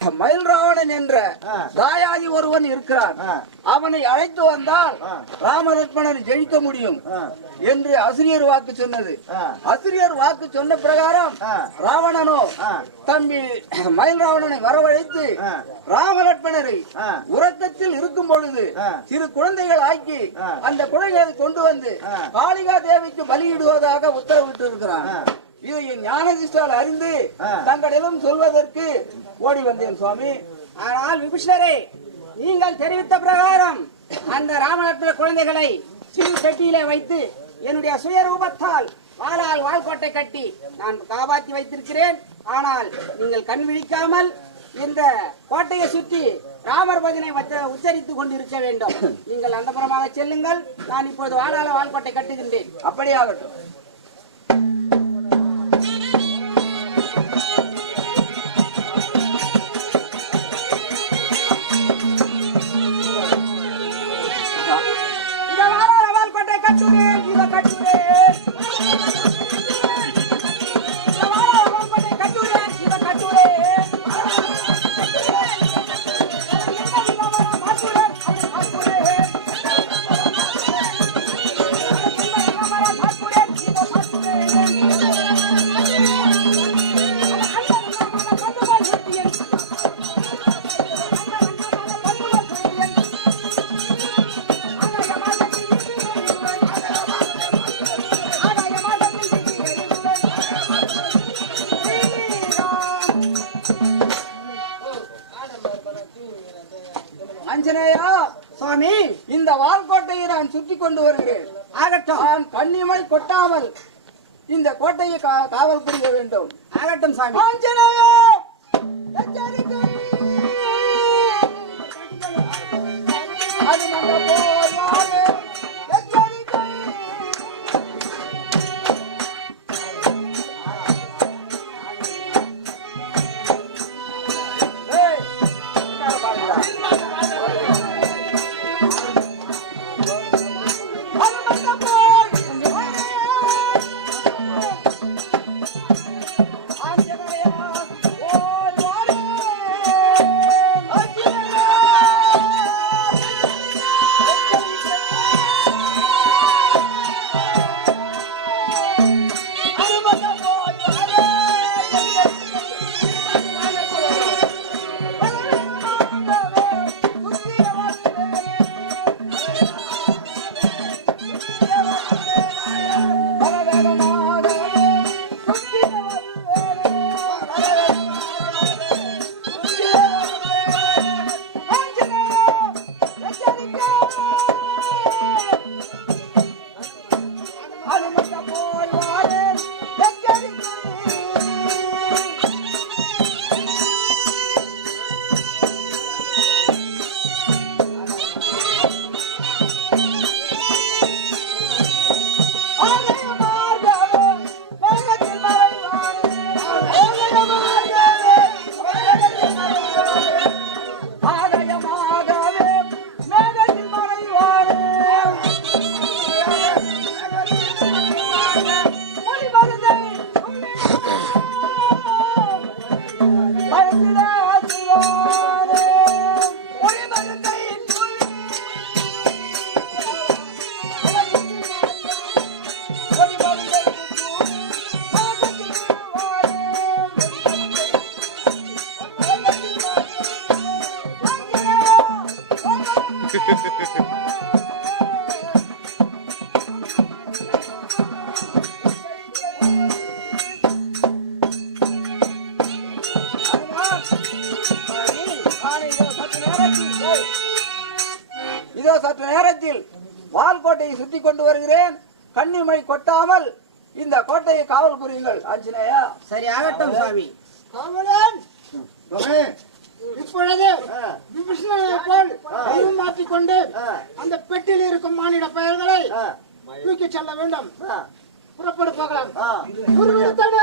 மயில் ராவணன் என்ற தாயாதி ஒருவன் இருக்கிறான். அவனை அழைத்து வந்தால் ராமலட்சுமணர் ஜெயிக்க முடியும் என்று அசிரியர் வாக்கு சொன்னது. அசிரியர் வாக்கு சொன்ன பிரகாரம் ராவணனோ தம்பி மயில் ராவணனை வரவழைத்து ராமலட்சுமணரை உறக்கத்தில் இருக்கும் பொழுது சிறு குழந்தைகள் ஆக்கி அந்த குழந்தைகளை கொண்டு வந்து காளிகா தேவிக்கு பலியிடுவதாக உத்தரவிட்டு இருக்கிறான். இதை ஞானதிஷ்டால் அறிந்து தங்களிடம் சொல்வதற்கு ஓடி வந்தேன் சுவாமி. ஆனால் விபீஷணரே, நீங்கள் தெரிவித்த பிரகாரம் அந்த ராமலட்சுமண குழந்தைகளை சிறு பெட்டியிலே வைத்து என்னுடைய சுயரூபத்தால் வாளால் வால்கோட்டை கட்டி நான் காப்பாற்றி வைத்திருக்கிறேன். ஆனால் நீங்கள் கண் விழிக்காமல் இந்த கோட்டையை சுற்றி ராமர் பஜனை உச்சரித்துக் கொண்டிருக்க வேண்டும். நீங்கள் அந்த புறமாக செல்லுங்கள். நான் இப்போது வாளால வால்கோட்டை கட்டுகின்றேன். அப்படியாகட்டும். ஆஞ்சநேயா சுவாமி, இந்த வால்கோட்டையை நான் சுற்றி கொண்டு வருகிறேன். ஆகட்டும். நான் கண்ணிமை கொட்டாமல் இந்த கோட்டையை காவல் புரிய வேண்டும். ஆகட்டும் சாமி. ஆஞ்சநேயா அது நல்ல போல் இதோ சற்று நேரத்தில் வால்கோட்டையை சுற்றி கொண்டு வருகிறேன். கண்ணிமை கொட்டாமல் இந்த கோட்டையை காவல் புரியுங்கள். ஆஞ்சநேயா. சரி, ஆகட்டும் சுவாமி. இப்பொழுது விபீஷணனை போல் மாற்றிக் கொண்டு அந்த பெட்டியில் இருக்கும் மானிட பெயர்களை தூக்கி செல்ல வேண்டும். புறப்படு போகலாம். குருவிடத்தோடு